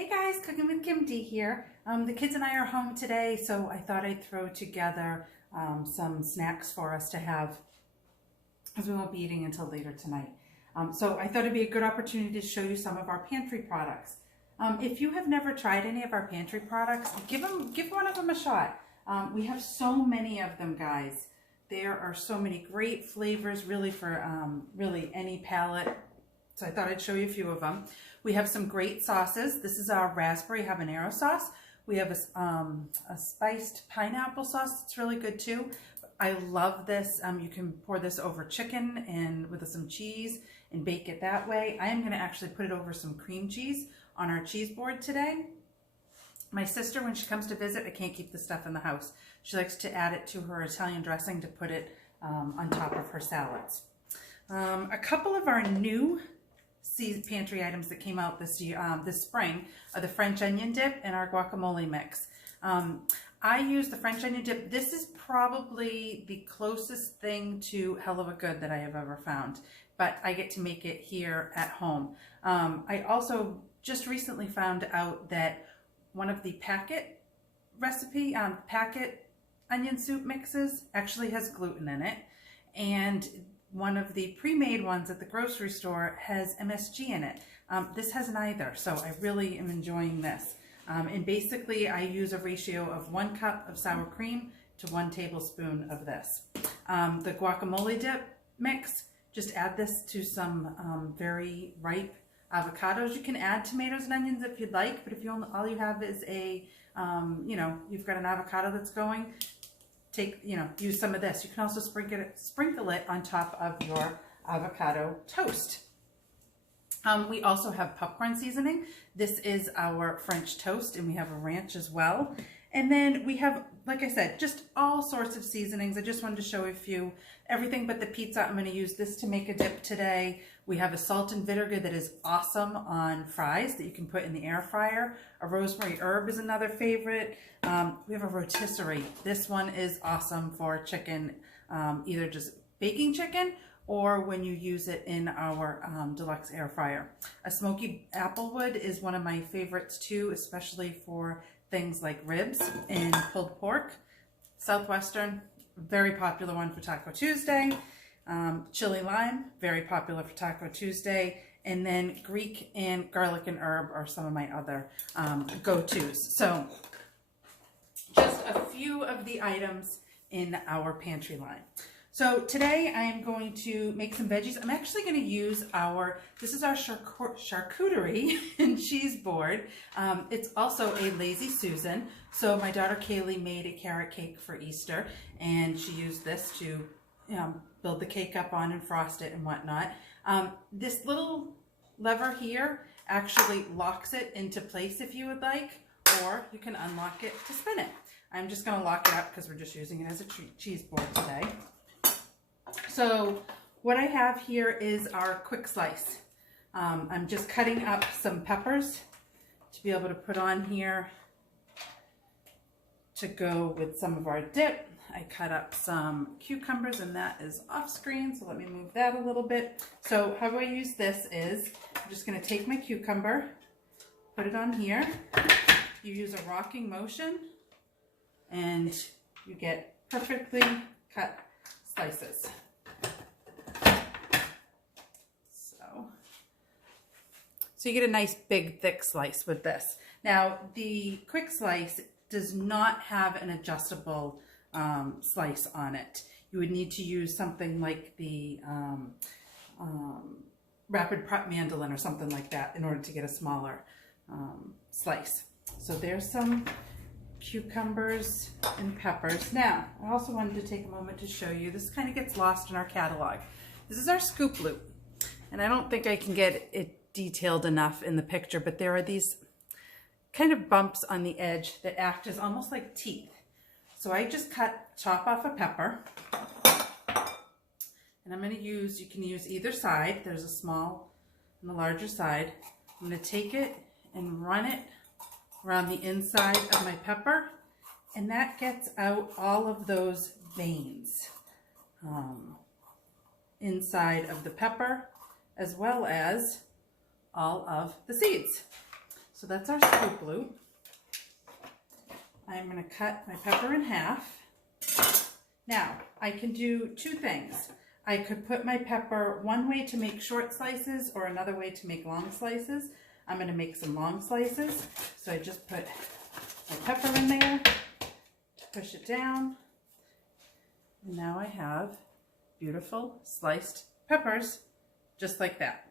Hey guys, Cooking with Kim D here. The kids and I are home today, so I thought I'd throw together some snacks for us to have, as we won't be eating until later tonight. So I thought it'd be a good opportunity to show you some of our pantry products. If you have never tried any of our pantry products, give one of them a shot. We have so many of them, guys. There are so many great flavors, really for really any palate. So I thought I'd show you a few of them. We have some great sauces. This is our raspberry habanero sauce. We have a spiced pineapple sauce that's really good too. I love this. You can pour this over chicken and with some cheese and bake it that way. I am going to actually put it over some cream cheese on our cheese board today. My sister, when she comes to visit, I can't keep the stuff in the house. She likes to add it to her Italian dressing to put it on top of her salads. A couple of our new pantry items that came out this year, this spring, are the French onion dip and our guacamole mix. I use the French onion dip. This is probably the closest thing to hell of a good that I have ever found, but I get to make it here at home. I also just recently found out that one of the packet onion soup mixes actually has gluten in it, and one of the pre-made ones at the grocery store has MSG in it. This has neither, so I really am enjoying this. And basically I use a ratio of 1 cup of sour cream to 1 tablespoon of this. The guacamole dip mix, just add this to some very ripe avocados. You can add tomatoes and onions if you'd like, but if you all you have is a, you've got an avocado that's going, use some of this. You can also sprinkle it on top of your avocado toast. We also have popcorn seasoning. This is our French toast, and we have a ranch as well. And then we have, like I said, just all sorts of seasonings. I just wanted to show a few. Everything but the pizza. I'm going to use this to make a dip today. We have a salt and vinegar that is awesome on fries that you can put in the air fryer. A rosemary herb is another favorite. We have a rotisserie. This one is awesome for chicken, either just baking chicken or when you use it in our Deluxe air fryer. A smoky applewood is one of my favorites too, especially for things like ribs and pulled pork. Southwestern, very popular one for Taco Tuesday. Chili lime, very popular for Taco Tuesday. And then Greek and garlic and herb are some of my other go-tos. So just a few of the items in our pantry line. So today I am going to make some veggies. I'm actually going to use this is our charcuterie and cheese board. It's also a Lazy Susan. So my daughter Kaylee made a carrot cake for Easter, and she used this to build the cake up on and frost it and whatnot. This little lever here actually locks it into place if you would like, or you can unlock it to spin it. I'm just going to lock it up because we're just using it as a cheese board today. So what I have here is our quick slice. I'm just cutting up some peppers to be able to put on here to go with some of our dip. I cut up some cucumbers, and that is off screen, so let me move that a little bit. So how I use this is I'm just going to take my cucumber, put it on here. You use a rocking motion and you get perfectly cut slices. So you get a nice big thick slice with this. Now the quick slice does not have an adjustable slice on it. You would need to use something like the rapid prep mandolin or something like that in order to get a smaller slice. So there's some cucumbers and peppers. Now I also wanted to take a moment to show you, this kind of gets lost in our catalog. This is our scoop loop, and I don't think I can get it detailed enough in the picture, but there are these kind of bumps on the edge that act as almost like teeth. So I just chop off a pepper, and I'm going to use, you can use either side. There's a small and a larger side. I'm going to take it and run it around the inside of my pepper, and that gets out all of those veins inside of the pepper, as well as all of the seeds. So that's our scoop loop. I'm going to cut my pepper in half. Now, I can do two things. I could put my pepper one way to make short slices or another way to make long slices. I'm going to make some long slices. So I just put my pepper in there, push it down, and now I have beautiful sliced peppers just like that.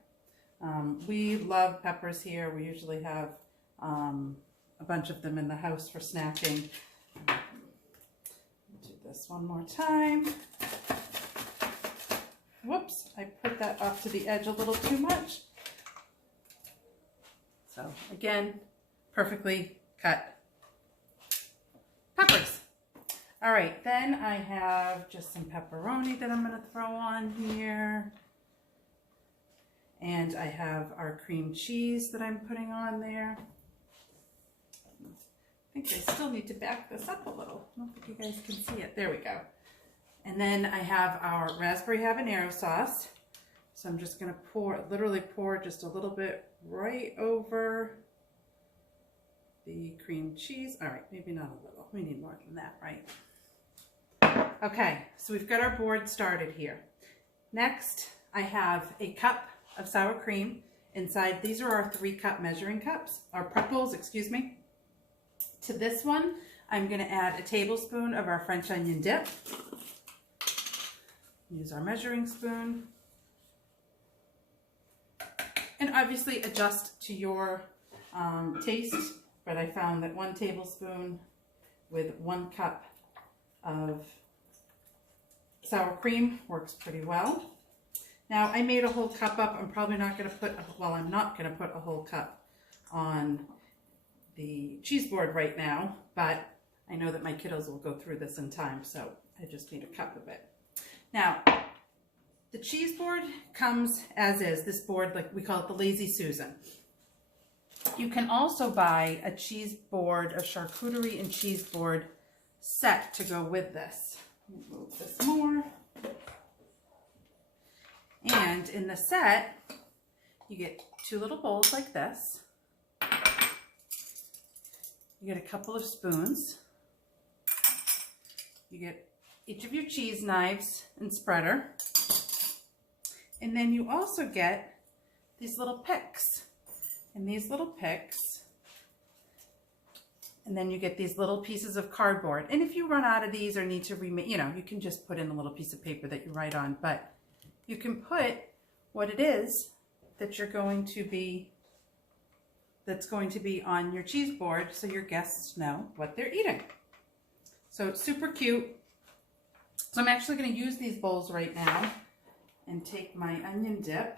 We love peppers here. We usually have a bunch of them in the house for snacking. Do this one more time. Whoops, I put that off to the edge a little too much. So again, perfectly cut peppers. All right, then I have just some pepperoni that I'm going to throw on here. And I have our cream cheese that I'm putting on there. I think I still need to back this up a little. I don't think you guys can see it. There we go. And then I have our raspberry habanero sauce. So I'm just going to pour, literally pour just a little bit right over the cream cheese. All right, maybe not a little. We need more than that, right? Okay, so we've got our board started here. Next, I have a cup of sour cream inside. These are our 3-cup measuring cups, or prep bowls, excuse me. To this one, I'm going to add a tablespoon of our French onion dip. Use our measuring spoon. And obviously adjust to your taste, but I found that 1 tablespoon with 1 cup of sour cream works pretty well. Now, I made a whole cup up. I'm probably not going to put, well, I'm not going to put a whole cup on the cheese board right now, but I know that my kiddos will go through this in time, so I just need a cup of it. Now, the cheese board comes as is. This board, like we call it the Lazy Susan. You can also buy a cheese board, a charcuterie and cheese board set to go with this. Move this more. And in the set, you get 2 little bowls like this. You get a couple of spoons. You get each of your cheese knives and spreader. And then you also get these little picks. And these little picks, and then you get these little pieces of cardboard. And if you run out of these or need to remake, you know, you can just put in a little piece of paper that you write on, but you can put what it is that you're going to be, that's going to be on your cheese board so your guests know what they're eating. So it's super cute. So I'm actually going to use these bowls right now and take my onion dip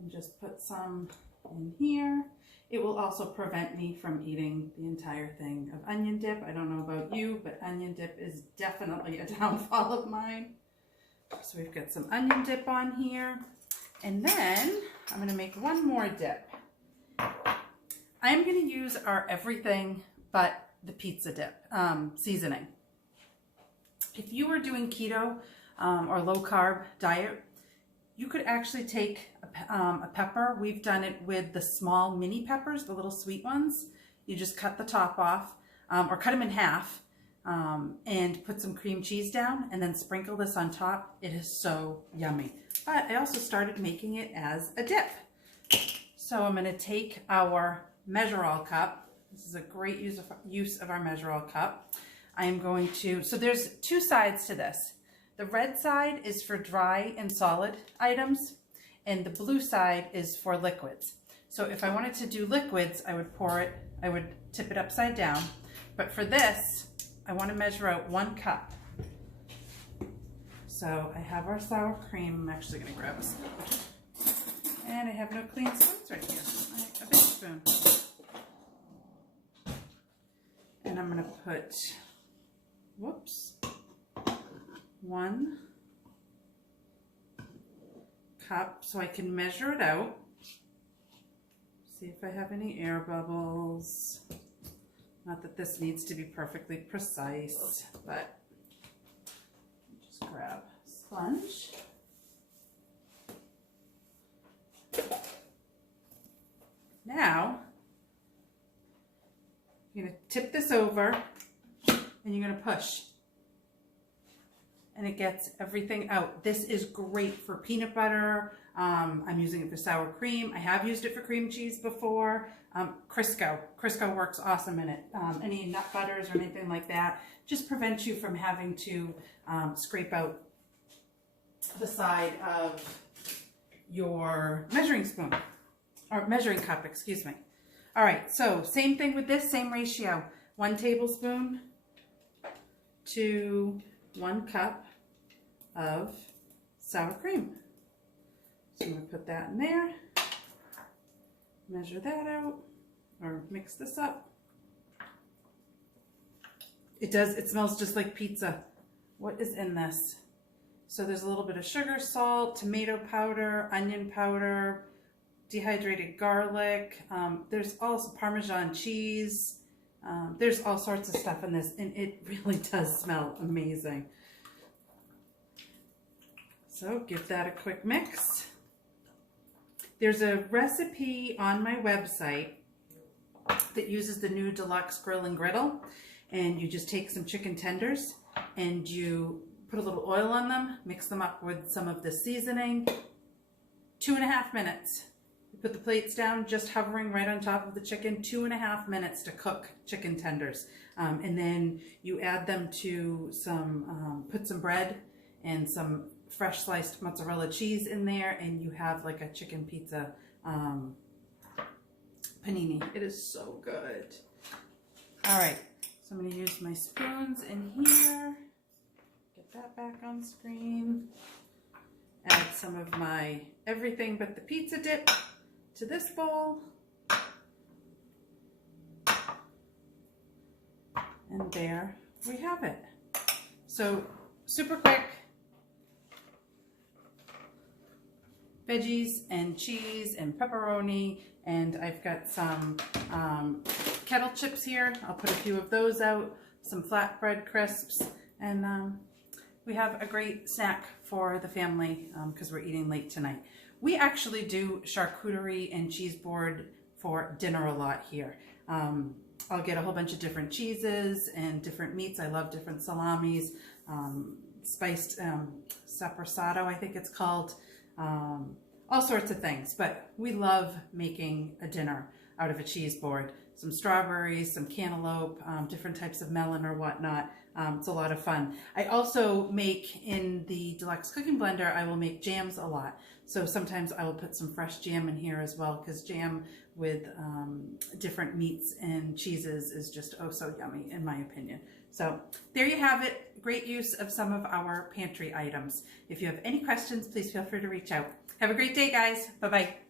and just put some in here. It will also prevent me from eating the entire thing of onion dip. I don't know about you, but onion dip is definitely a downfall of mine. So we've got some onion dip on here. And then I'm going to make one more dip. I'm going to use our everything but the pizza dip seasoning. If you were doing keto or low carb diet, you could actually take a pepper. We've done it with the small mini peppers, the little sweet ones. You just cut the top off or cut them in half and put some cream cheese down and then sprinkle this on top. It is so yummy. But I also started making it as a dip. So I'm going to take our Measural Cup. This is a great use of our Measural Cup. I am going to, so there's 2 sides to this. The red side is for dry and solid items, and the blue side is for liquids. So if I wanted to do liquids, I would pour it, I would tip it upside down. But for this, I want to measure out 1 cup. So I have our sour cream. I'm actually going to grab a spoon. And I have no clean spoons right here. A big spoon. And I'm going to put, whoops, 1 cup so I can measure it out. See if I have any air bubbles. Not that this needs to be perfectly precise, but just grab a sponge. Now, you're going to tip this over and you're going to push. And it gets everything out. This is great for peanut butter. I'm using it for sour cream. I have used it for cream cheese before. Crisco works awesome in it. Any nut butters or anything like that just prevents you from having to scrape out the side of your measuring spoon, or measuring cup, excuse me. All right, so same thing with this, same ratio. 1 tablespoon to 1 cup of sour cream. So I'm going to put that in there, measure that out, or mix this up. It smells just like pizza. What is in this? So there's a little bit of sugar, salt, tomato powder, onion powder, dehydrated garlic. There's also Parmesan cheese. There's all sorts of stuff in this, and it really does smell amazing. So give that a quick mix. There's a recipe on my website that uses the new Deluxe Grill and Griddle, and you just take some chicken tenders and you put a little oil on them, mix them up with some of the seasoning. 2.5 minutes. You put the plates down, just hovering right on top of the chicken. 2.5 minutes to cook chicken tenders. And then you add them to some, put some bread and some fresh sliced mozzarella cheese in there, and you have like a chicken pizza panini. It is so good. All right, so I'm going to use my spoons in here. Get that back on screen. Add some of my everything but the pizza dip to this bowl. And there we have it. So super quick. Veggies and cheese and pepperoni, and I've got some kettle chips here. I'll put a few of those out, some flatbread crisps, and we have a great snack for the family because we're eating late tonight. We actually do charcuterie and cheese board for dinner a lot here. I'll get a whole bunch of different cheeses and different meats. I love different salamis, spiced sapressato, I think it's called. All sorts of things, but we love making a dinner out of a cheese board. Some strawberries, some cantaloupe, different types of melon or whatnot. It's a lot of fun. I also make, in the Deluxe cooking blender, I will make jams a lot. So sometimes I will put some fresh jam in here as well, because jam with different meats and cheeses is just oh so yummy in my opinion. So there you have it. Great use of some of our pantry items. If you have any questions, please feel free to reach out. Have a great day, guys. Bye-bye.